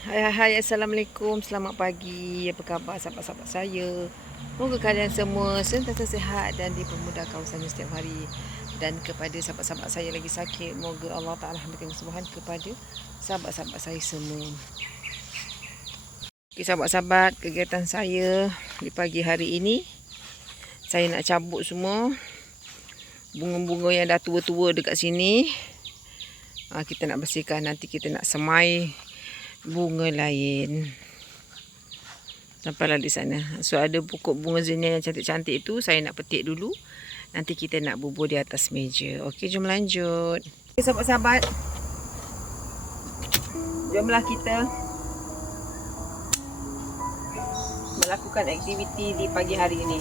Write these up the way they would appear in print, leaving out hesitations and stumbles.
Hai, Assalamualaikum. Selamat pagi. Apa khabar sahabat-sahabat saya? Moga kalian semua sentiasa sihat dan dipermudahkan usahanya setiap hari. Dan kepada sahabat-sahabat saya lagi sakit, moga Allah Ta'ala berikan kesembuhan kepada sahabat-sahabat saya semua. Okay, sahabat-sahabat, kegiatan saya di pagi hari ini, saya nak cabut semua bunga-bunga yang dah tua-tua dekat sini. Kita nak bersihkan, nanti kita nak semai bunga lain. Sampailah di sana. So ada pokok bunga zenia yang cantik-cantik itu saya nak petik dulu. Nanti kita nak bubur di atas meja. Okey, jom lanjut. Okay, sahabat-sahabat. Jomlah kita melakukan aktiviti di pagi hari ini.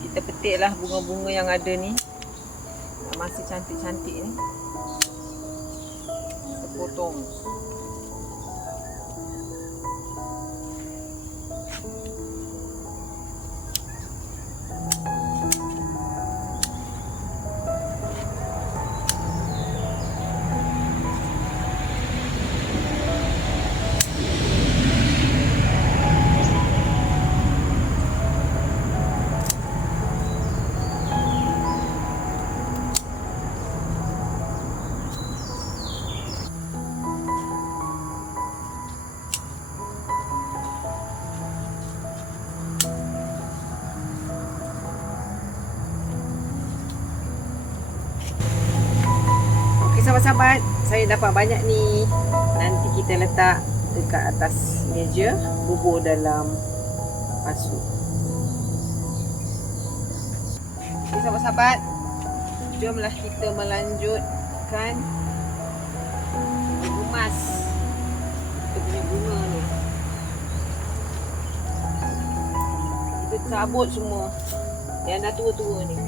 Kita petiklah bunga-bunga yang ada ni. Yang masih cantik-cantik ni. Kita potong. Sahabat-sahabat, saya dapat banyak ni. Nanti kita letak dekat atas meja, bubur dalam pasu. Okay, sahabat-sahabat, jomlah kita melanjutkan mengemas kita punya bunga ni. Kita cabut semua yang dah tua-tua ni.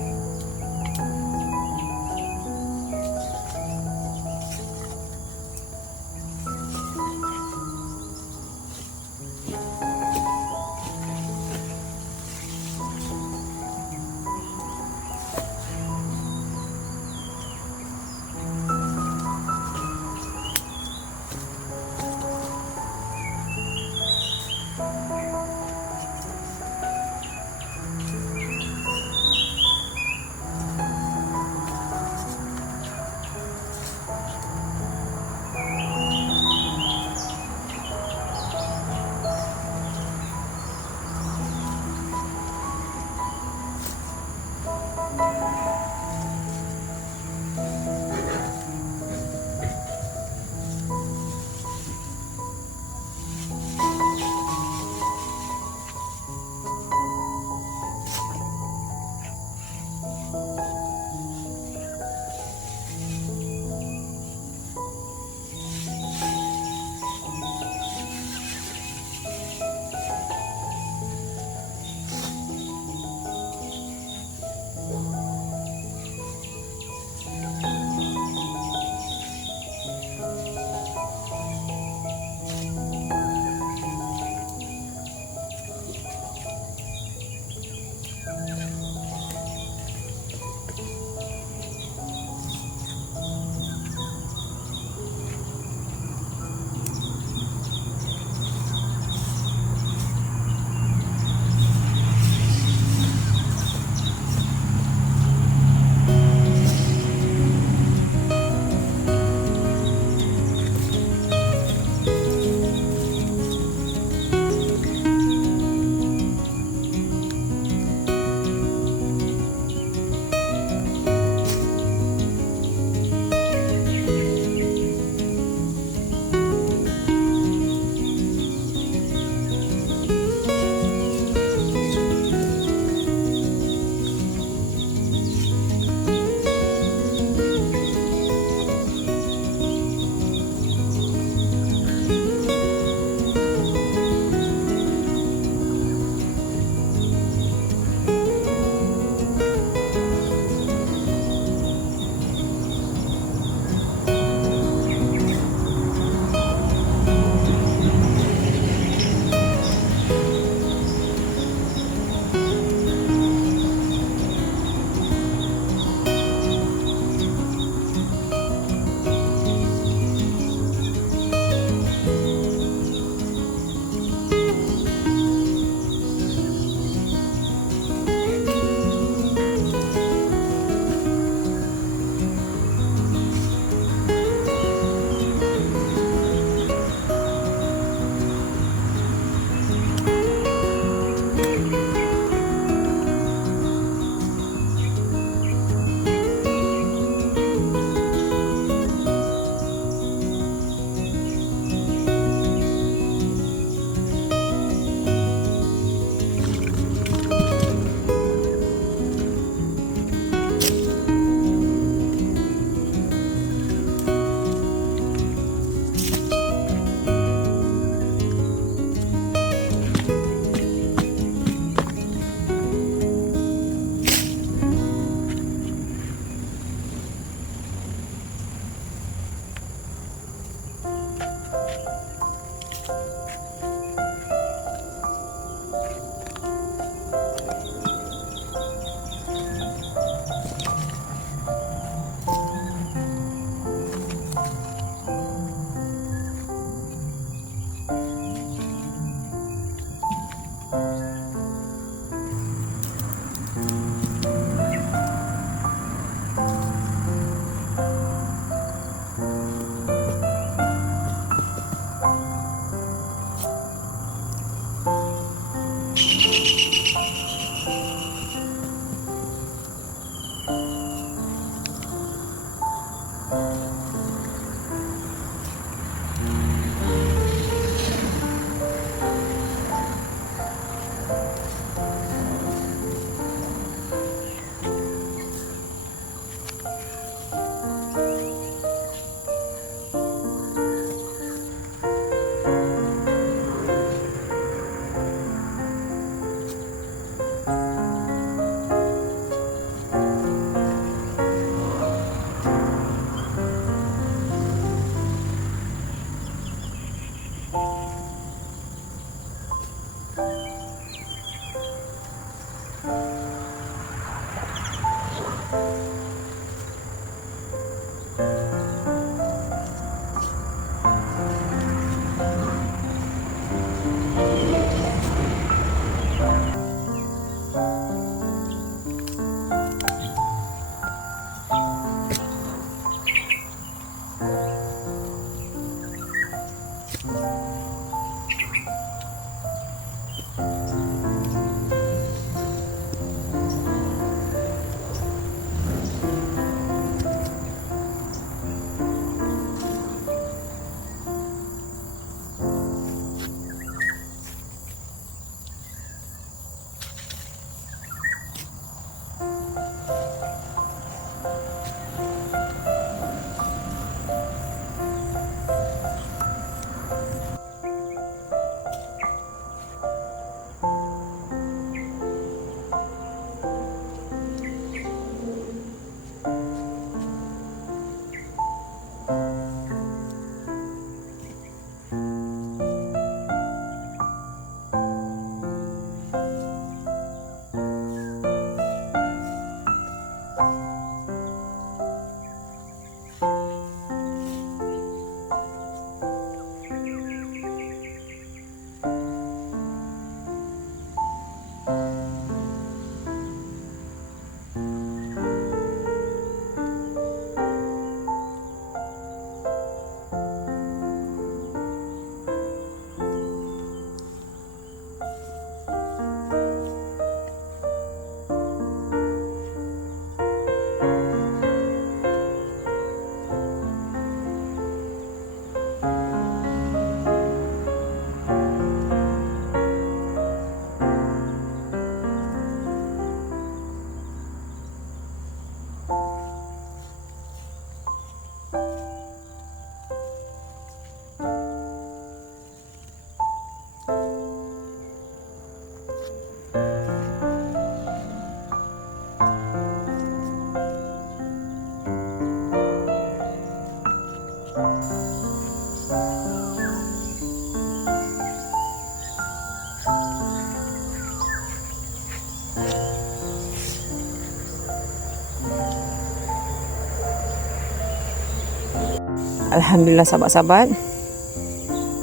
Alhamdulillah sahabat-sahabat,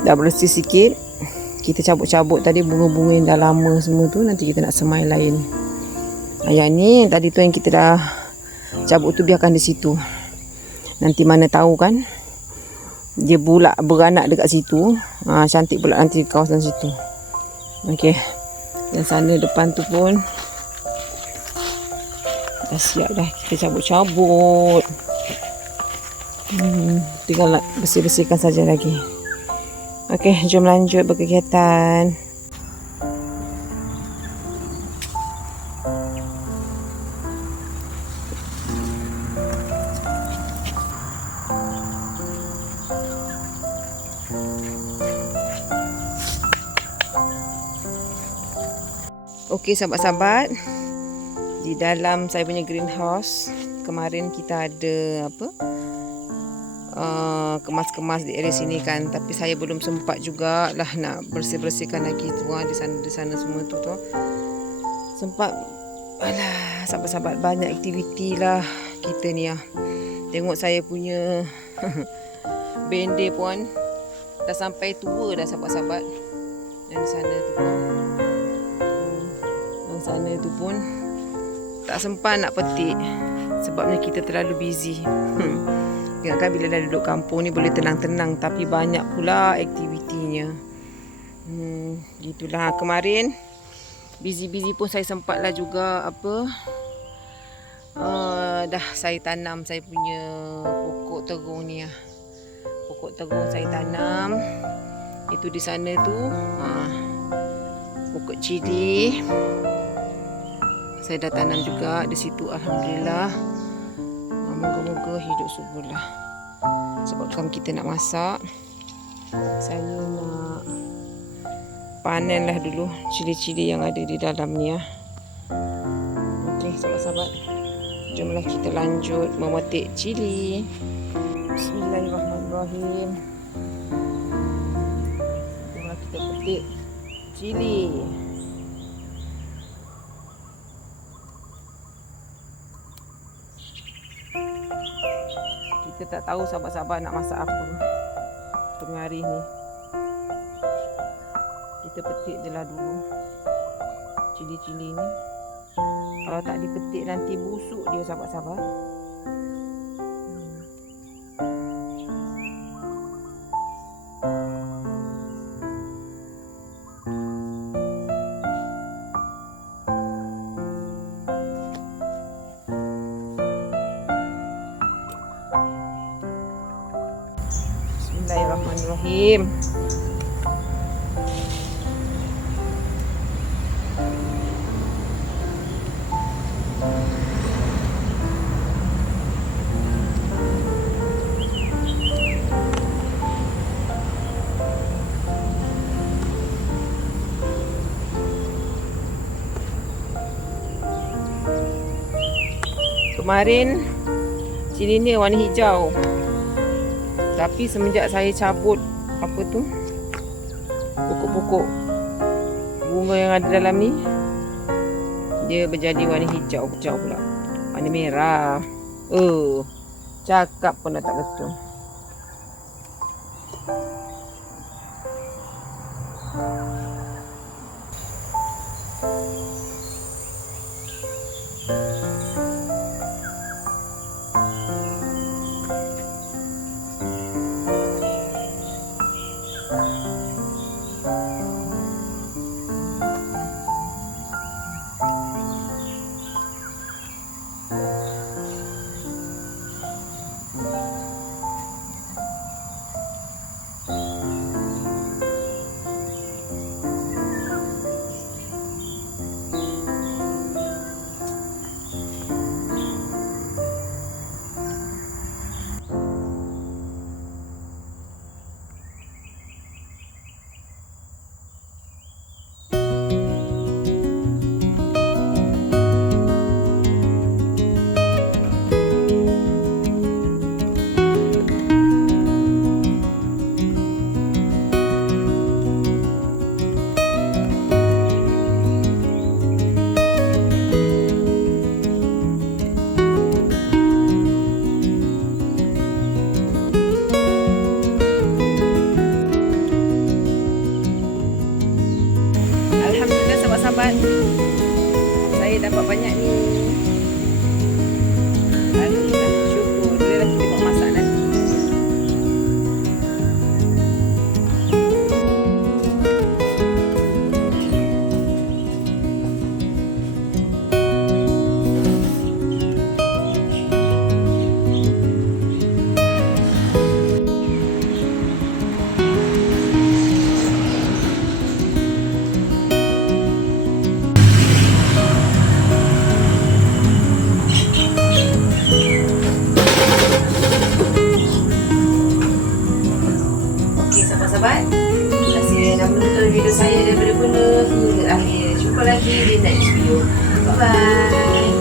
dah bersih sikit. Kita cabut-cabut tadi bunga-bunga yang dah lama semua tu. Nanti kita nak semai lain. Yang ni tadi tu yang kita dah cabut tu biarkan di situ. Nanti mana tahu kan dia pula beranak dekat situ. Cantik pula nanti kawasan situ. Okey. Yang sana depan tu pun dah siap dah. Kita cabut-cabut. Tinggal bersih-bersihkan saja lagi. Okey, jom lanjut berkegiatan. Okey sahabat-sahabat, di dalam saya punya greenhouse kemarin kita ada kemas-kemas di area sini kan, tapi saya belum sempat jugalah nak bersih-bersihkan lagi tu di sana semua tu sempat. Alah sahabat-sahabat, banyak aktiviti lah kita ni Tengok saya punya bende pun dah sampai tua dah sahabat-sahabat. Yang di sana tu pun sana tu pun tak sempat nak petik sebabnya kita terlalu busy. Ingatkan bila dah duduk kampung ni boleh tenang-tenang, tapi banyak pula aktivitinya. Gitulah. Kemarin busy pun saya sempatlah juga dah saya tanam saya punya pokok terung ni. Pokok terung saya tanam. Itu di sana tu pokok cili. Saya dah tanam juga di situ, alhamdulillah. Moga-moga hidup suburlah. Sebab kalau kita nak masak, saya nak panenlah dulu cili-cili yang ada di dalam ni. Okey, sahabat-sahabat, jomlah kita lanjut memetik cili. Bismillahirrahmanirrahim. Jomlah kita petik cili. Kita tak tahu sahabat-sahabat nak masak apa tengah hari ni. Kita petik je lah dulu cili-cili ni. Kalau tak dipetik nanti busuk dia sahabat-sahabat. Bismillahirrahmanirrahim. Kemarin cili ni warna hijau. Tapi semenjak saya cabut pokok-pokok bunga yang ada dalam ni, dia berjadi warna hijau pula. Warna merah. Cakap pun dah tak betul. Sahabat, saya dapat banyak ni. Alhamdulillah, syukur. Bolehlah kita buat masak nanti. Sahabat, terima kasih dah menonton video saya daripada mula hingga akhir. Jumpa lagi di next video. Bye bye.